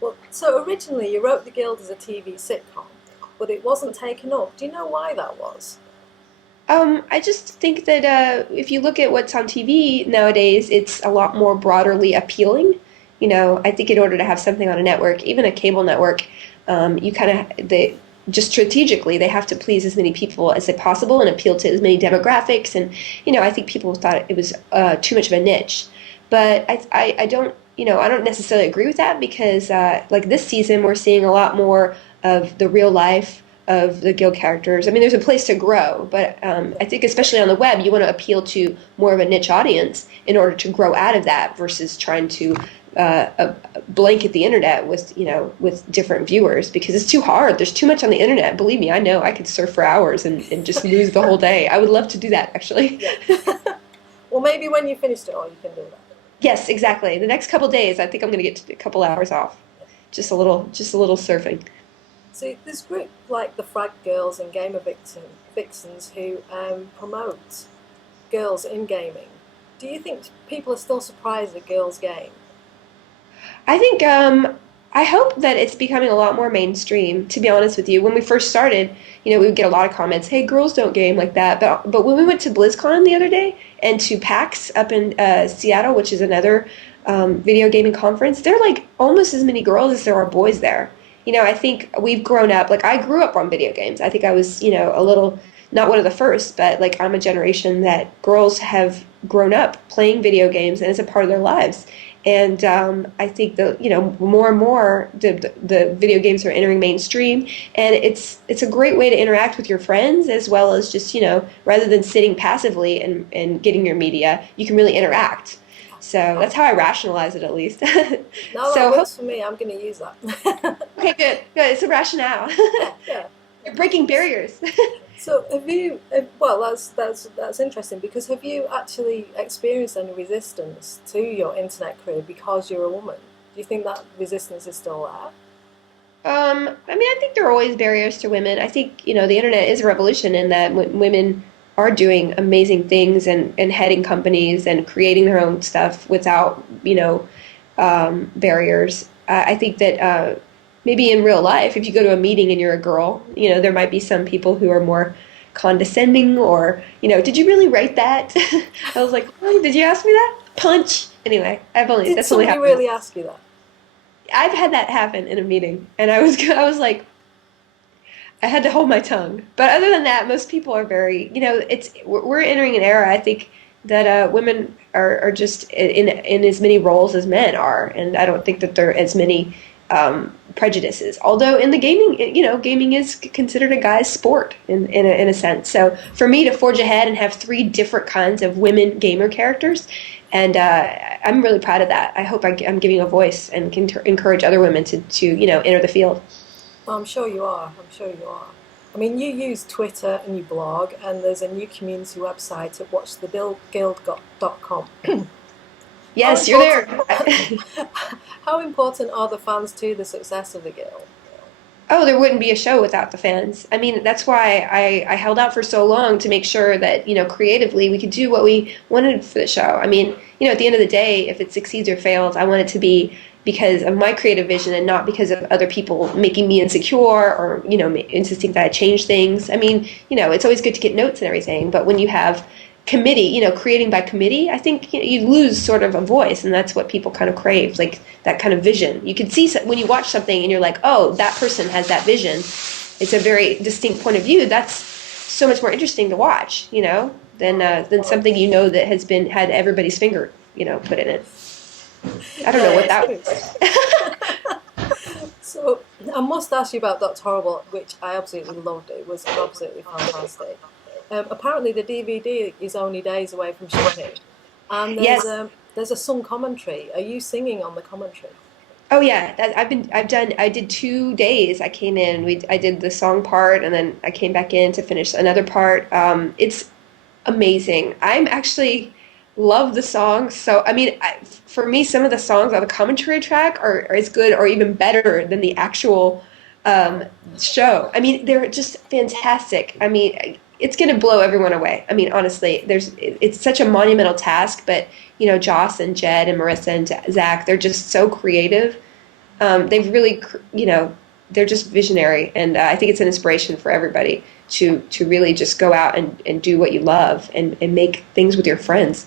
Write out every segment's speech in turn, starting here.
Well, so originally you wrote The Guild as a TV sitcom, but it wasn't taken up. Do you know why that was? I just think that if you look at what's on TV nowadays, it's a lot more broadly appealing. I think in order to have something on a network, even a cable network, you kind of they just strategically they have to please as many people as they possible and appeal to as many demographics. And I think people thought it was too much of a niche, but I don't I don't necessarily agree with that because like this season we're seeing a lot more of the real life of the Guild characters. I mean, there's a place to grow, but Yeah. I think especially on the web, you want to appeal to more of a niche audience in order to grow out of that versus trying to blanket the internet with with different viewers because it's too hard. There's too much on the internet. Believe me, I know I could surf for hours and just lose the whole day. I would love to do that actually. Yeah. Well, maybe when you finished it all, you can do that. Yes, exactly. The next couple days, I think I'm going to get a couple hours off. Just a little surfing. See, there's group like the Frag Girls and Vixens who promote girls in gaming. Do you think people are still surprised at girls' game? I think I hope that it's becoming a lot more mainstream, to be honest with you. When we first started, we would get a lot of comments, "Hey, girls don't game like that." But when we went to BlizzCon the other day and to PAX up in Seattle, which is another video gaming conference, there are like almost as many girls as there are boys there. I think we've grown up. Like I grew up on video games. I think I was, a little not one of the first, but like I'm a generation that girls have grown up playing video games and it's a part of their lives. And I think that more and more the video games are entering mainstream, and it's a great way to interact with your friends as well as just rather than sitting passively and getting your media, you can really interact. So that's how I rationalize it at least. No, that So works for me. I'm going to use that. okay, good. It's a rationale. Yeah, yeah. You're breaking barriers. So have you? Well, that's interesting because have you actually experienced any resistance to your internet career because you're a woman? Do you think that resistance is still there? I mean, I think there are always barriers to women. I think, the internet is a revolution in that women are doing amazing things and heading companies and creating their own stuff without, barriers. I think that maybe in real life, if you go to a meeting and you're a girl, there might be some people who are more condescending or, did you really write that? I was like, oh, did you ask me that? Punch. Anyway, Did that's only somebody happened. really ask you that? I've had that happen in a meeting, and I was like, I had to hold my tongue. But other than that, most people are very, it's we're entering an era. I think that women are just in as many roles as men are, and I don't think that there are as many prejudices. Although in the gaming, gaming is considered a guy's sport in a sense. So for me to forge ahead and have three different kinds of women gamer characters, and I'm really proud of that. I hope I'm giving a voice and can encourage other women to enter the field. Well, I'm sure you are. I'm sure you are. I mean, you use Twitter and you blog, and there's a new community website at watchtheguild.com. How Yes, you're important? there. How important are the fans to the success of the guild? Oh, there wouldn't be a show without the fans. I mean, that's why I held out for so long to make sure that, creatively we could do what we wanted for the show. I mean, at the end of the day, if it succeeds or fails, I want it to be because of my creative vision and not because of other people making me insecure or, insisting that I change things. I mean, it's always good to get notes and everything, but when you have committee, creating by committee, I think you lose sort of a voice, and that's what people kind of crave, like that kind of vision. You can see when you watch something and you're like, oh, that person has that vision. It's a very distinct point of view. That's so much more interesting to watch, than Well, something that has been had everybody's finger, put in it. I don't know yeah, what it's that true. was. So I must ask you about Doctor Horrible, which I absolutely loved. It was absolutely fantastic. Apparently, the DVD is only days away from shipping, and Yes. there's a sung commentary. Are you singing on the commentary? Oh yeah, I did 2 days. I came in, I did the song part and then I came back in to finish another part. It's amazing. I'm actually love the songs. So I mean, for me, some of the songs on the commentary track are as good or even better than the actual um, show. I mean, they're just fantastic. I mean, it's going to blow everyone away. I mean, honestly, it's such a monumental task, but Joss and Jed and Marissa and Zach, they're just so creative. They've really, they're just visionary, and I think it's an inspiration for everybody to really just go out and do what you love and make things with your friends.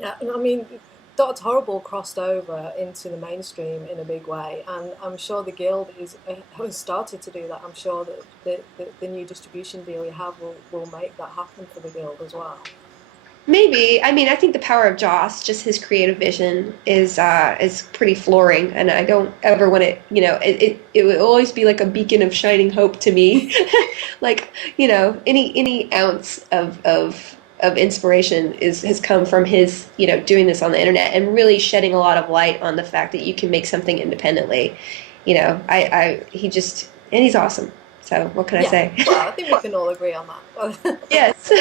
Yeah, I mean, Doctor Horrible crossed over into the mainstream in a big way, and I'm sure the Guild is has started to do that. I'm sure that the new distribution deal you have will make that happen for the Guild as well. Maybe. I mean, I think the power of Joss, just his creative vision, is pretty flooring, and I don't ever want to, it will always be like a beacon of shining hope to me. Like, any ounce of inspiration is has come from his, doing this on the internet and really shedding a lot of light on the fact that you can make something independently. He just, and he's awesome. So what can I Yeah, say? well, I think we can all agree on that. Yes.